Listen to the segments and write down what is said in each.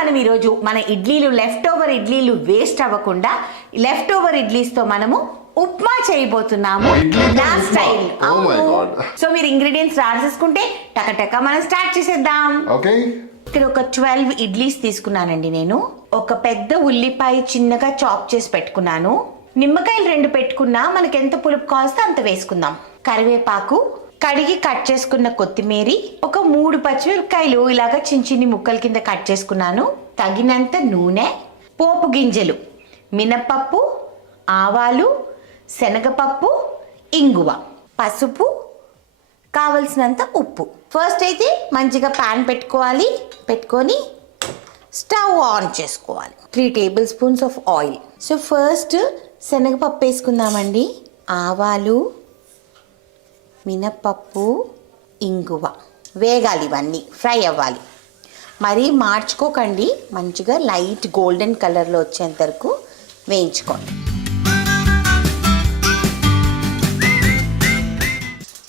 మనం ఈరోజు మన ఇడ్లీలు లెఫ్ట్ ఓవర్ ఇడ్లీలు వేస్ట్ అవ్వకుండా లెఫ్ట్ ఓవర్ ఇడ్లీస్తో మనము ఉప్మా చేయబోతున్నాము నా స్టైల్. సో మీరు ఇంగ్రీడియంట్స్ రాసేసుకుంటే టకటక మనం స్టార్ట్ చేసేద్దాం. ఓకే, ఇక్కడ ఒక 12 ఇడ్లీస్ తీసుకున్నానండి. నేను ఒక పెద్ద ఉల్లిపాయ చిన్నగా చాప్ చేసి పెట్టుకున్నాను. నిమ్మకాయలు 2 పెట్టుకున్నా, మనకి ఎంత పులుపు కావాల్స్తే అంత వేసుకుందాం. కరివేపాకు, కడిగి కట్ చేసుకున్న కొత్తిమీర, ఒక 3 పచ్చిమిరపకాయలు ఇలాగా చిన్న చిన్ని ముక్కల కింద కట్ చేసుకున్నాను. తగినంత నూనె, పోపు గింజలు, మినపప్పు, ఆవాలు, శనగపప్పు, ఇంగువ, పసుపు, కావలసినంత ఉప్పు. ఫస్ట్ అయితే మంచిగా పాన్ పెట్టుకోవాలి. పెట్టుకొని స్టవ్ ఆన్ చేసుకోవాలి. 3 table spoons of oil. So first శనగపప్పు వేసుకుందామండి. ఆవాలు, మినపప్పు, ఇంగువ వేగాలి. ఇవన్నీ ఫ్రై అవ్వాలి. మరీ మార్చుకోకండి, మంచిగా లైట్ గోల్డెన్ కలర్లో వచ్చేంత వరకు వేయించుకోండి.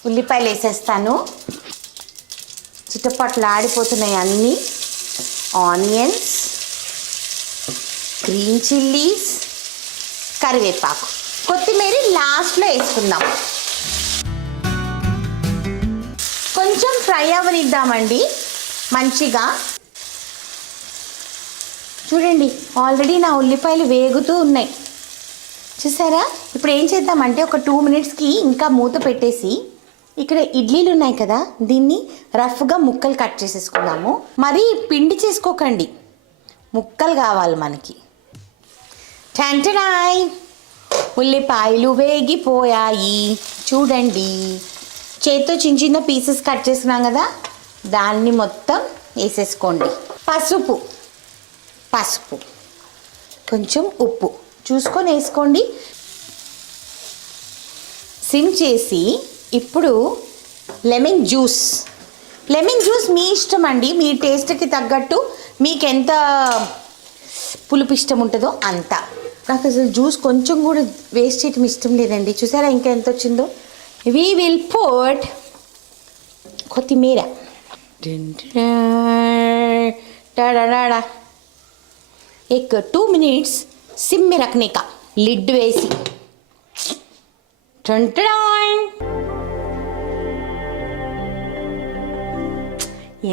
ఉల్లిపాయలు వేసేస్తాను. చిట్టపట్లు ఆడిపోతున్నాయి అన్నీ. ఆనియన్స్, గ్రీన్ చిల్లీస్, కరివేపాకు, కొత్తిమీర లాస్ట్లో వేసుకుందాం. కొంచెం ఫ్రై అవ్వనిద్దామండి మంచిగా. చూడండి, ఆల్రెడీ నా ఉల్లిపాయలు వేగుతూ ఉన్నాయి, చూసారా? ఇప్పుడు ఏం చేద్దామంటే ఒక 2 మినిట్స్కి ఇంకా మూత పెట్టేసి, ఇక్కడ ఇడ్లీలు ఉన్నాయి కదా, దీన్ని రఫ్గా ముక్కలు కట్ చేసేసుకుందాము. మరీ పిండి చేసుకోకండి, ముక్కలు కావాలి మనకి. టంటనాయ్, ఉల్లిపాయలు వేగిపోయాయి చూడండి. చేత్తో చిన్న చిన్న పీసెస్ కట్ చేస్తున్నాం కదా, దాన్ని మొత్తం వేసేసుకోండి. పసుపు, కొంచెం ఉప్పు చూసుకొని వేసుకోండి. సిమ్ చేసి ఇప్పుడు లెమన్ జ్యూస్ మీ ఇష్టం అండి. మీ టేస్ట్కి తగ్గట్టు మీకు ఎంత పులుపు ఇష్టం ఉంటుందో అంత. నాకు అసలు జ్యూస్ కొంచెం కూడా వేస్ట్ చేయటం ఇష్టం లేదండి. చూసారా ఇంకా ఎంత వచ్చిందో. We will put కొత్తిమీర. एक 2 मिनट्स सिम में रखने का, लिड వేసి.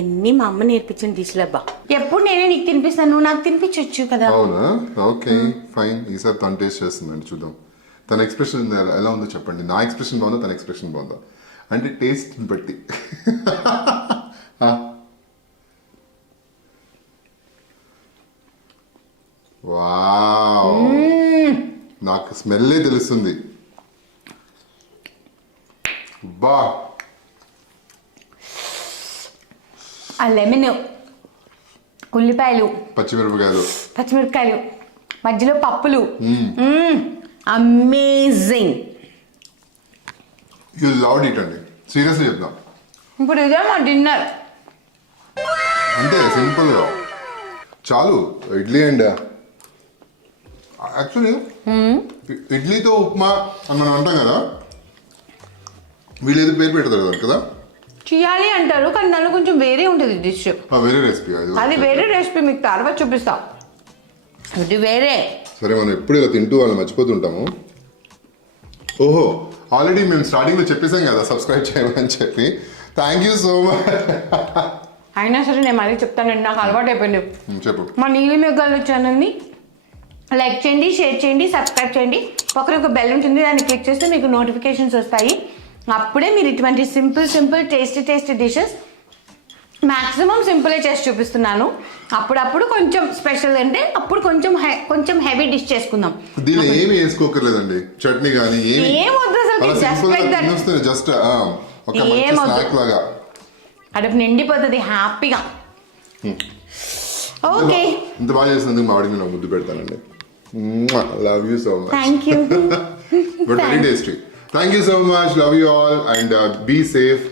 ఎన్ని మా అమ్మ నేర్పించిన డిష్లు అబ్బా. ఎప్పుడు నేనే నీకు తినిపిస్తాను, నువ్వు నాకు తినిపించవచ్చు కదా. అవునా? Okay fine. ఈసారి తను టేస్ట్ చేస్తుందండి, చూద్దాం తన ఎక్స్ప్రెషన్ ఎలా ఉందో చెప్పండి. నా ఎక్స్ప్రెషన్ బాగుందా, తన ఎక్స్ప్రెషన్ బాగుందా అంటే టేస్ట్ బట్టి. వావ్, నాకు స్మెల్లే తెలుస్తుంది. బా, ఆ లెమన్, ఉల్లిపాయలు, పచ్చిమిరపకాయలు, మధ్యలో పప్పులు, అమేజింగ్. యూ లవ్డ్ ఇట్ అండి, సీరియస్లీ చెప్తాం. ఇప్పుడు ఇదే మా డిన్నర్. అంతే సింపుల్గా చాలు. ఇడ్లీ అండ్ యాక్చువల్లీ ఇడ్లీతో ఉప్మా అని మనం అంటాం కదా, వీళ్ళు ఏదో పేరు పెడతారు కదా, చేయాలి అంటారు, కానీ దానిలో కొంచెం వేరే ఉంటుంది డిష్. వేరే రెసిపీ అది వేరే రెసిపీ, మీకు తర్వాత చూపిస్తా. ఇది వేరే. సరే, మనం ఎప్పుడు ఇలా తింటూ వాళ్ళు మర్చిపోతుంటాము. ఓహో, ఆల్రెడీ మేము స్టార్టింగ్లో చెప్పేసాం కదా సబ్స్క్రైబ్ చేయమని చెప్పి. Thank you so much. అయినా సరే నేను మళ్ళీ చెప్తానండి, నాకు అలవాటు అయిపోయింది. చెప్పు. మా నీలి మెగ్గాలు ఛానల్ని లైక్ చేయండి, షేర్ చేయండి, సబ్స్క్రైబ్ చేయండి. ఒక బెల్ ఉంటుంది, దాన్ని క్లిక్ చేస్తే మీకు నోటిఫికేషన్స్ వస్తాయి. అప్పుడే మీరు ఇటువంటి సింపుల్ టేస్టీ డిషెస్ మ్యాక్సిమం సింపులే చేసి చూపిస్తున్నాను. అప్పుడప్పుడు కొంచెం స్పెషల్ అంటే అప్పుడు కొంచెం హెవీ డిష్ చేసుకుందాం. దీనిలో ఏమి వేసుకోకర్లేదండి, చట్నీ కానీ ఏం వద్దు అసలు. జస్ట్ ఒక మంచి స్నాక్ లాగా కడుపు నిండిపోతుంది హ్యాపీగా. ఓకే, ఇంత బాగా చేసినందుకు మా వాడిని నేను ముద్దు పెడతానండి. Love you so much. Thank you. But very tasty. Thank you so much. Love you all and be safe.